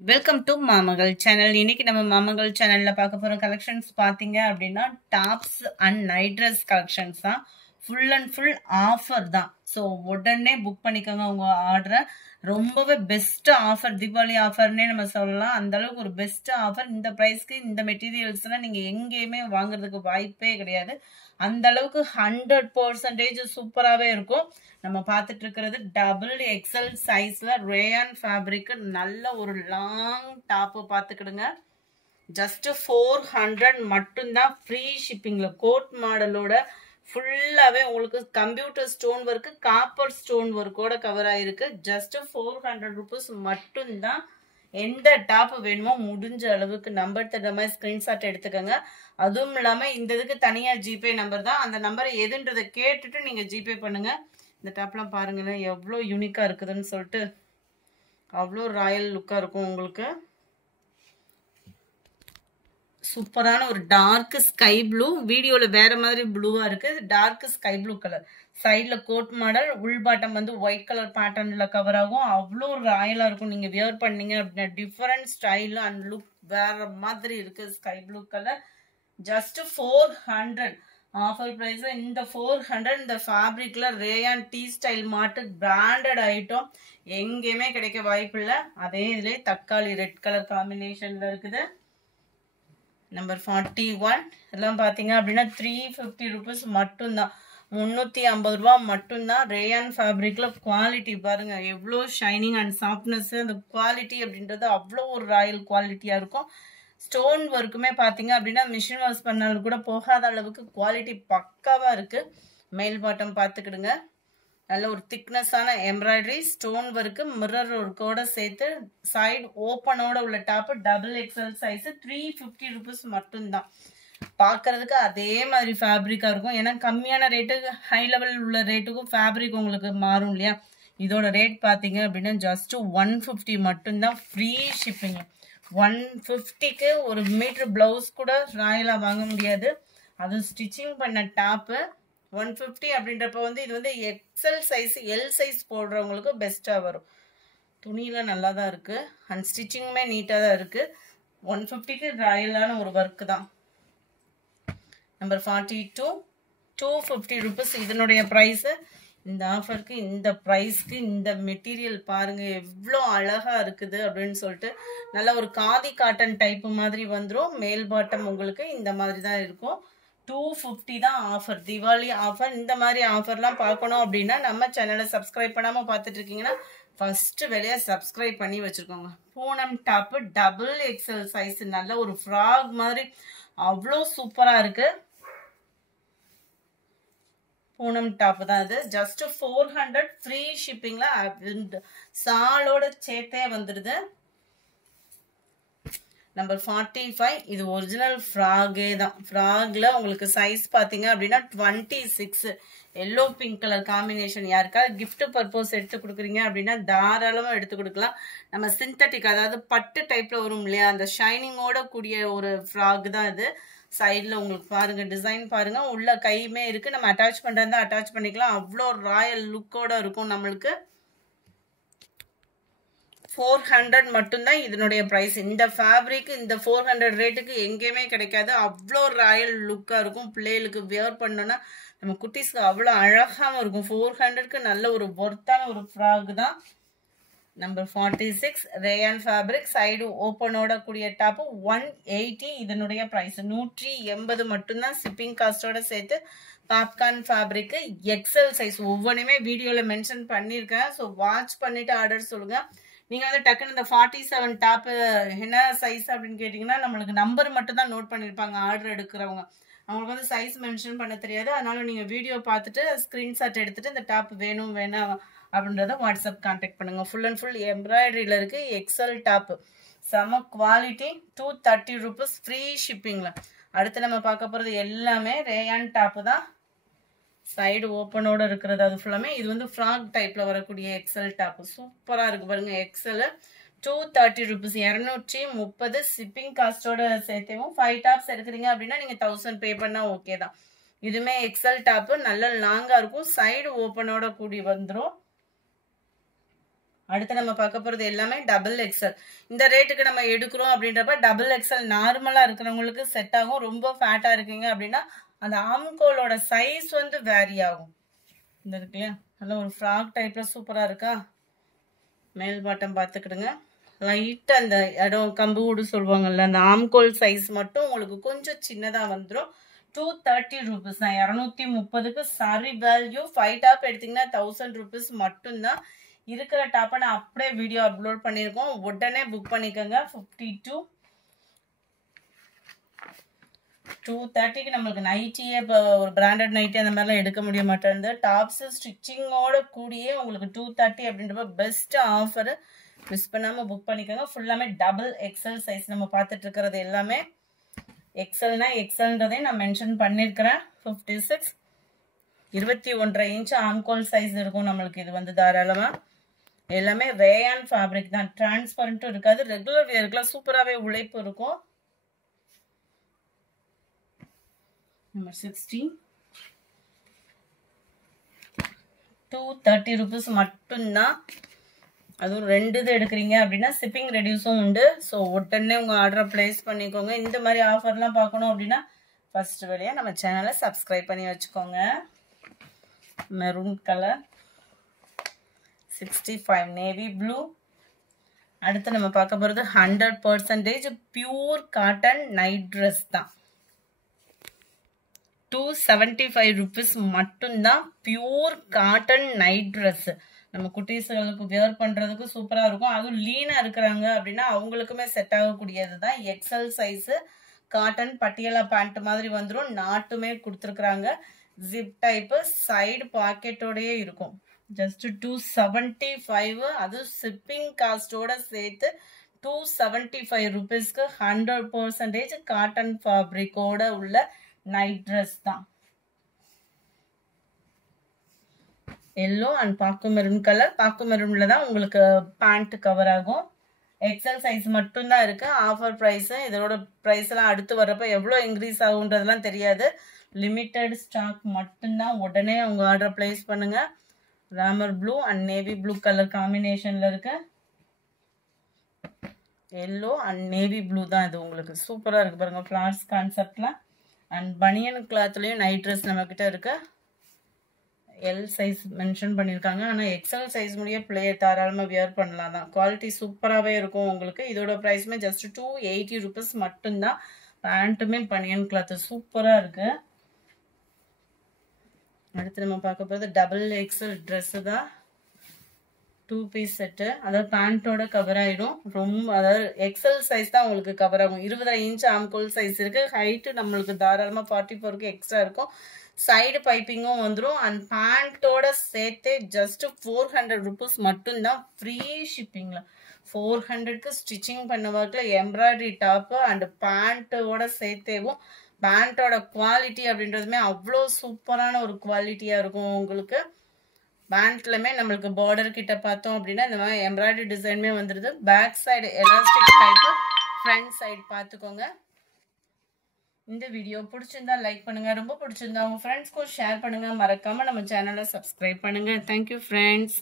Welcome to மாமகள் channel. இன்னைக்கு நம்ம மாமகள் சேனல்ல பார்க்க போற கலெக்ஷன்ஸ் பாத்தீங்க அப்படின்னா tops and night dress collections தான். ஃபுல் அண்ட் ஃபுல் ஆஃபர் தான். ஸோ உடனே புக் பண்ணிக்கோங்க உங்க ஆர்டரை. ரொம்பவே பெஸ்ட் ஆஃபர், தீபாவளி ஆஃபர்னே நம்ம சொல்லலாம். அந்த அளவுக்கு ஒரு பெஸ்ட் ஆஃபர். இந்த ப்ரைஸ்க்கு இந்த மெட்டீரியல்ஸ்லாம் நீங்க எங்கேயுமே வாங்குறதுக்கு வாய்ப்பே கிடையாது. அந்த அளவுக்கு 100% சூப்பராகவே இருக்கும். நம்ம பார்த்துட்டு இருக்கிறது டபுள் எக்ஸல் சைஸ்ல ரேயான் ஃபேப்ரிக் நல்ல ஒரு லாங் டாப்பு பார்த்துக்கிடுங்க. ஜஸ்ட் 400 மட்டும்தான். ஃப்ரீ ஷிப்பிங்ல கோட் மாடலோட ஃபுல்லாவே உங்களுக்கு computer stone work, copper stone ஒர்க்கோட கவர் ஆயிருக்கு. ஜஸ்ட் 400 ருபீஸ் மட்டும்தான். எந்த டாப் வேணுமோ முடிஞ்ச அளவுக்கு நம்பர் தர மாதிரி ஸ்கிரீன்ஷாட் எடுத்துக்கோங்க. அதுவும் இல்லாம இந்த இதுக்கு தனியா ஜிபே நம்பர் தான். அந்த நம்பரை எதுன்றதை கேட்டுட்டு நீங்க ஜிபே பண்ணுங்க. இந்த டாப்லாம் பாருங்களேன் எவ்வளோ யூனிக்கா இருக்குதுன்னு சொல்லிட்டு. அவ்வளோ ராயல் லுக்கா இருக்கும் உங்களுக்கு. சூப்பரான ஒரு டார்க் ஸ்கை ப்ளூ, வீடியோல வேற மாதிரி ப்ளூவா இருக்கு. Dark sky blue colour. சைட்ல கோட் மாடல், உள் பாட்டம் வந்து ஒயிட் கலர் பேட்டர்ன்ல கவர் ஆகும். அவ்வளோ ராயலா இருக்கும். நீங்க வியர் பண்ணீங்க அப்படின்னா டிஃபரெண்ட் ஸ்டைல் அண்ட் லுக் வேற மாதிரி இருக்கு. Sky blue colour. Just 400 offer price. இந்த 400 இந்த ஃபேப்ரிக்ல ரேயான் டீ ஸ்டைல் மாட்டு பிராண்டட் ஐட்டம் எங்கேயுமே கிடைக்க வாய்ப்பு இல்லை. அதே இதுல தக்காளி ரெட் கலர் காம்பினேஷன்ல இருக்குது. நம்பர் 41 இதெல்லாம் பாத்தீங்க அப்படின்னா 350 ருபீஸ் மட்டும்தான். 350 ரூபா மட்டும்தான். ரேயான் ஃபேப்ரிக்ல குவாலிட்டி பாருங்க எவ்வளோ ஷைனிங் அண்ட் சாஃப்ட்னஸ். அந்த குவாலிட்டி அப்படின்றது அவ்வளோ ஒரு ராயல் குவாலிட்டியா இருக்கும். ஸ்டோன் ஒர்க்குமே பாத்தீங்க அப்படின்னா மிஷின் வாஷ் பண்ணாலும் கூட போகாத அளவுக்கு குவாலிட்டி பக்காவா இருக்கு. மேல் பாட்டம் பார்த்துக்கிடுங்க. நல்ல ஒரு திக்னஸான எம்ப்ராய்டரி ஸ்டோன் ஒர்க்கு மிரர் ஒர்க்கோட சேர்த்து சைடு ஓப்பனோட உள்ள top double XL size 350 rupees மட்டும்தான். பார்க்கறதுக்கு அதே மாதிரி ஃபேப்ரிக்கா இருக்கும். ஏன்னா கம்மியான ரேட்டுக்கு ஹை லெவல் உள்ள ரேட்டுக்கும் ஃபேப்ரிக் உங்களுக்கு மாறும் இல்லையா. இதோட ரேட் பார்த்தீங்க அப்படின்னா ஜஸ்ட் 150 மட்டும்தான். Free shipping. 150க்கு ஒரு மீட்டர் பிளவுஸ் கூட ராயலா வாங்க முடியாது. அது ஸ்டிச்சிங் பண்ண டாப்பு. 150 அப்படின்றப்ப வந்து இது வந்து எக்ஸல் சைஸ் எல் சைஸ் போடுறவங்களுக்கு பெஸ்ட்டாக வரும். துணியில நல்லா தான் இருக்கு. அண்ட் ஸ்டிச்சிங்குமே நீட்டாக தான் இருக்கு. 150க்கு ராயலான ஒரு ஒர்க்கு தான். நம்பர் 42 250 ருபீஸ் இதனுடைய ப்ரைஸு. இந்த ஆஃபருக்கு இந்த ப்ரைஸ்க்கு இந்த மெட்டீரியல் பாருங்க எவ்வளோ அழகா இருக்குது அப்படின்னு சொல்லிட்டு. நல்ல ஒரு காதி காட்டன் டைப்பு மாதிரி வந்துடும். மேல் பாட்டம் உங்களுக்கு இந்த மாதிரி தான் இருக்கும். 250 தான் ஆஃபர், தீபாவளி ஆஃபர். இந்த மாதிரி ஆஃபர்லாம் பார்க்கணும் அப்படின்னா நம்ம சேனலை சப்ஸ்கிரைப் பண்ணாமல் பார்த்துட்டு இருக்கீங்கன்னா ஃபர்ஸ்ட் வேலையா சப்ஸ்கிரைப் பண்ணி வச்சுருக்கோங்க. Poonam top double XL size நல்ல ஒரு ஃப்ராக் மாதிரி அவ்வளோ சூப்பராக இருக்கு. பூனம் டாப்பு தான் இது. ஜஸ்ட் 400 ஃப்ரீ ஷிப்பிங்ல சாலோட சேர்த்தே வந்துடுது. நம்பர் 45 இது ஒரிஜினல் ஃப்ராகே தான். ஃப்ராக்ல உங்களுக்கு சைஸ் பார்த்தீங்க அப்படின்னா 26 எல்லோ பிங்க் கலர் காம்பினேஷன். யாருக்காவது கிஃப்ட் பர்பஸ் எடுத்து கொடுக்குறீங்க அப்படின்னா தாராளமாக எடுத்து கொடுக்கலாம். நம்ம சிந்தட்டிக் அதாவது பட்டு டைப்ல வரும் இல்லையா, அந்த ஷைனிங்கோட கூடிய ஒரு ஃப்ராக் தான் இது. சைடில் உங்களுக்கு பாருங்க டிசைன் பாருங்க. உள்ள கையுமே இருக்கு. நம்ம அட்டாச் பண்ணுறதா அட்டாச் பண்ணிக்கலாம். அவ்வளோ ராயல் லுக்கோட இருக்கும் நம்மளுக்கு. 400 மட்டும்தான் இதனுடைய ப்ரைஸ். இந்த ஃபேப்ரிக் இந்த 400 ரேட்டுக்கு எங்கேயுமே கிடைக்காது. அவ்வளோ ராயல் லுக்காக இருக்கும். பிள்ளைகளுக்கு வியர் பண்ணோன்னா நம்ம குட்டீஸ்க்கு அவ்வளோ அழகாகவும் இருக்கும். 400க்கு நல்ல ஒரு ஒர்த்தான ஒரு ஃப்ராக் தான். நம்பர் 46 ரேயான் ஃபேப்ரிக் சைடு ஓப்பனோட கூடிய டாப்பு 180 இதனுடைய ப்ரைஸ். 180 மட்டும்தான். ஷிப்பிங் காஸ்டோட சேர்த்து. பாப்கார்ன் ஃபேப்ரிக்கு எக்ஸல் சைஸ் ஒவ்வொன்றுமே வீடியோவில் மென்ஷன் பண்ணியிருக்கேன். ஸோ வாட்ச் பண்ணிட்டு ஆர்டர் சொல்லுங்க. நீங்கள் வந்து டக்குன்னு இந்த 47 டாப்பு என்ன சைஸ் அப்படின்னு கேட்டிங்கன்னா நம்மளுக்கு நம்பர் மட்டும் தான் நோட் பண்ணியிருப்பாங்க ஆர்டர் எடுக்கிறவங்க. அவங்களுக்கு வந்து சைஸ் மென்ஷன் பண்ண தெரியாது. அதனால நீங்கள் வீடியோ பார்த்துட்டு ஸ்க்ரீன்ஷாட் எடுத்துட்டு இந்த டாப் வேணும் வேணாம் அப்படின்றத வாட்ஸ்அப் கான்டாக்ட் பண்ணுங்க. ஃபுல் அண்ட் ஃபுல் எம்ப்ராய்டரியில் இருக்கு. எக்ஸல் டாப்பு செம குவாலிட்டி. 230 ருபீஸ் ஃப்ரீ ஷிப்பிங்ல. அடுத்து நம்ம பார்க்க போகிறது எல்லாமே ரேயான் டாப்பு தான். சைடு ஓப்பனோட இருக்கிறது அது ஃபுல்லாமே. இது வந்து ஃப்ராக் டைப்ல வரக்கூடிய எக்ஸல் டாப் சூப்பரா இருக்கு பாருங்க. எக்ஸல் 230 ருபீஸ் 230 ஷிப்பிங் காஸ்டோட சேர்த்தேவும். 5 டாப்ஸ் எடுக்கிறீங்க அப்படின்னா நீங்க 1000 பே பண்ணா ஓகே தான். இதுமே எக்ஸல் டாப் நல்ல லாங்கா இருக்கும். சைடு ஓப்பனோட கூடி வந்துடும். அடுத்து நம்ம பார்க்க போறது எல்லாமே டபுள் எக்ஸல். இந்த ரேட்டுக்கு நம்ம எடுக்கிறோம் அப்படின்றப்ப டபுள் எக்ஸல் நார்மலா இருக்கிறவங்களுக்கு செட் ஆகும். ரொம்ப ஃபேட்டா இருக்கீங்க அப்படின்னா அந்த ஆம்கோலோட சைஸ் வந்து வேரி ஆகும். இந்த இருக்கு இல்லையா, நல்ல ஒரு ஃப்ராக் டைப்ல சூப்பரா இருக்கா. மேல் பாட்டம் பார்த்துக்கிடுங்க. லைட்டா அந்த இடம் கம்பு ஊடு சொல்லுவாங்கல்ல, அந்த ஆம்கோல் சைஸ் மட்டும் உங்களுக்கு கொஞ்சம் சின்னதா வந்துடும். 230 rupees தான். 230க்கு சாரி வேல்யூ. 5 டாப் எடுத்தீங்கன்னா 1000 rupees மட்டும்தான். இருக்கிற டாப்பை நான் அப்படியே வீடியோ அப்லோட் பண்ணியிருக்கோம், உடனே புக் பண்ணிக்கோங்க. 52 230க்கு நம்மளுக்கு நைட்டியே இப்போ ஒரு பிராண்டட் நைட்டி அந்த மாதிரிலாம் எடுக்க முடிய மாட்டேங்குது. டாப்ஸ் ஸ்டிச்சிங்கோட கூடியே உங்களுக்கு 230 அப்படின்றப்ப பெஸ்ட் ஆஃபர். மிஸ் பண்ணாமல் புக் பண்ணிக்கோங்க. ஃபுல்லாமே டபுள் எக்ஸல் சைஸ் நம்ம பார்த்துட்டு இருக்கிறது எல்லாமே. எக்ஸல்னா எக்ஸல்ன்றதே நான் மென்ஷன் பண்ணியிருக்கிறேன். 56 21.5 இன்ச் ஆம்கோல் சைஸ் இருக்கும் நம்மளுக்கு. இது வந்து தாராளமாக எல்லாமே ரேயான் ஃபேப்ரிக் தான். டிரான்ஸ்பரண்ட்டும் இருக்காது. ரெகுலர் வியருக்குலாம் சூப்பராகவே உழைப்பு இருக்கும். நம்பர் 60 230 rupees மட்டும்தான். அதுவும் 2 இது எடுக்கிறீங்க அப்படின்னா ஷிப்பிங் ரெடியூஸும் உண்டு. ஸோ உடனே உங்கள் ஆர்டரை ப்ளேஸ் பண்ணிக்கோங்க. இந்த மாதிரி ஆஃபர்லாம் பார்க்கணும் அப்படின்னா ஃபர்ஸ்ட் வேலையாக நம்ம சேனலை சப்ஸ்கிரைப் பண்ணி வச்சுக்கோங்க. Maroon colour 65 navy blue. அடுத்து நம்ம பார்க்க போகிறது 100% பியூர் காட்டன் நைட் ட்ரெஸ் தான். 275 rupees மட்டும்தான். பியூர் காட்டன் நைட் ட்ரெஸ் நம்ம குட்டீஸுகளுக்கு வியர் பண்ணுறதுக்கு சூப்பராக இருக்கும். அதுவும் லீனாக இருக்கிறாங்க அப்படின்னா அவங்களுக்குமே செட் ஆகக்கூடியது தான். எக்ஸல் சைஸு காட்டன் பட்டியலா பேண்ட் மாதிரி வந்துடும். நாட்டுமே கொடுத்துருக்குறாங்க. ஜிப் டைப்பு சைடு பாக்கெட்டோடையே இருக்கும். ஜஸ்ட் 275. அதுவும் ஷிப்பிங் காஸ்டோட சேர்த்து 275 rupeesக்கு 100% காட்டன் ஃபேப்ரிக்கோட உள்ள நைட் ட்ரெஸ் தான். எல்லோ அண்ட் பாக்கு மெரூன் கலர். பாக்கு மெரூன்ல தான் உங்களுக்கு பேண்ட் கவர் ஆகும். எக்ஸல் சைஸ் மட்டும்தான் இருக்கு. Offer price. இதோட ப்ரைஸ் எல்லாம் அடுத்து வர்றப்ப எவ்வளோ இன்க்ரீஸ் ஆகுன்றதுலாம் தெரியாது. லிமிட்டெட் ஸ்டாக் மட்டும்தான். உடனே உங்க ஆர்டர் பிளேஸ் பண்ணுங்க. ராமர் blue and navy blue colour காம்பினேஷன்ல இருக்கு. எல்லோ அண்ட் நேவி ப்ளூ தான் இது. உங்களுக்கு சூப்பரா இருக்கு பாருங்க, ஃபிளார்ஸ் கான்செப்ட்ல. அண்ட் பனியன் கிளாத்லயும் நைட் ட்ரெஸ் நம்ம கிட்ட இருக்கு. எல் சைஸ் மென்ஷன் பண்ணியிருக்காங்க. ஆனால் எக்ஸல் சைஸ் முடிய பிளேயர் தாராளமாக வியர் பண்ணலாம் தான். குவாலிட்டி சூப்பராகவே இருக்கும் உங்களுக்கு. இதோட ப்ரைஸுமே ஜஸ்ட் 280 rupees மட்டும்தான். பேண்ட்டுமே பனியன் கிளாத்து சூப்பராக இருக்கு. அடுத்து நம்ம பார்க்க போகிறது டபுள் எக்ஸல் ட்ரெஸ்ஸு தான். 2 பீஸ் செட்டு. அதாவது பேண்ட்டோட கவர் ஆகிடும். ரொம்ப அதாவது எக்ஸல் சைஸ் தான் உங்களுக்கு கவர் ஆகும். 20 இன்ச் ஆம்கோல் சைஸ் இருக்கு. ஹைட்டு நம்மளுக்கு தாராளமாக 44க்கு எக்ஸ்ட்ரா இருக்கும். சைடு பைப்பிங்கும் வந்துடும். அண்ட் பேண்ட்டோட சேர்த்து ஜஸ்ட் 400 rupees மட்டும்தான். ஃப்ரீ ஷிப்பிங்ல 400க்கு ஸ்டிச்சிங் பண்ண ஒர்க்கில் எம்ப்ராய்டரி டாப்பு அண்ட் பேண்ட்டோட சேர்த்தேவும். பேண்ட்டோட குவாலிட்டி அப்படின்றதுமே அவ்வளோ சூப்பரான ஒரு குவாலிட்டியாக இருக்கும் உங்களுக்கு. பேண்ட்லமே நம்மளுக்கு பார்டர் கிட்ட பார்த்தோம் அப்படின்னா இந்த மாதிரி எம்ப்ராய்டரி டிசைனுமே வந்துடுது. Back side elastic type, front side பார்த்துக்கோங்க. இந்த வீடியோ பிடிச்சிருந்தா லைக் பண்ணுங்க. ரொம்ப பிடிச்சிருந்தா உங்க ஃப்ரெண்ட்ஸ்க்கும் ஷேர் பண்ணுங்க. மறக்காம நம்ம சேனலை சப்ஸ்கிரைப் பண்ணுங்க. Thank you friends.